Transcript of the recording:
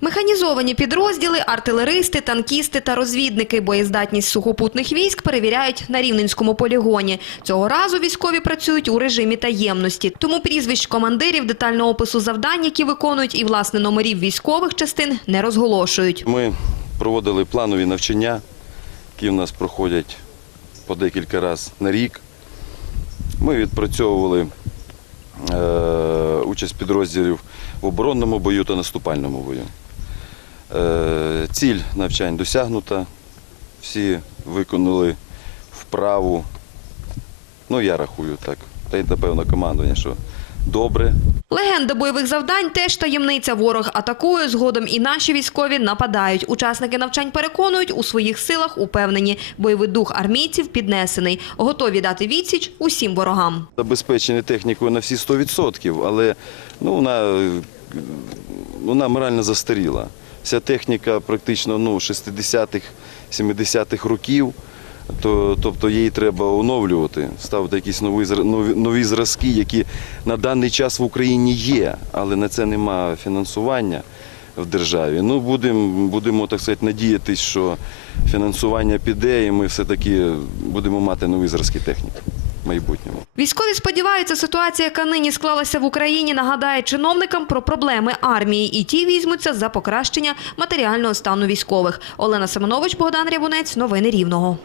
Механізовані підрозділи, артилеристи, танкісти та розвідники боєздатність сухопутних військ перевіряють на Рівненському полігоні. Цього разу військові працюють у режимі таємності. Тому прізвищ командирів, детального опису завдань, які виконують, і власне номерів військових частин не розголошують. Ми проводили планові навчання, які в нас проходять по декілька разів на рік. Ми відпрацьовували е, участь підрозділів в оборонному бою та наступальному бою. Е, ціль навчань досягнута. Всі виконали вправу. Ну, я рахую так. Та й, напевно, командування, що добре. Легенда бойових завдань теж таємниця. Ворог атакує, згодом і наші військові нападають. Учасники навчань переконують, у своїх силах упевнені. Бойовий дух армійців піднесений. Готові дати відсіч усім ворогам. забезпечені технікою на всі 100%, але ну, вона, е, вона морально застаріла. Вся техніка практично ну, 60-х, 70-х років, то, тобто її треба оновлювати, ставити якісь нові, нові, нові зразки, які на даний час в Україні є, але на це немає фінансування в державі. Ну, будемо, будемо так сказати, надіятися, що фінансування піде, і ми все-таки будемо мати нові зразки техніки майбутньому. Військові сподіваються, ситуація, яка нині склалася в Україні, нагадає чиновникам про проблеми армії, і ті візьмуться за покращення матеріального стану військових. Олена Семенович, Богдан Рябунець, новини Рівного.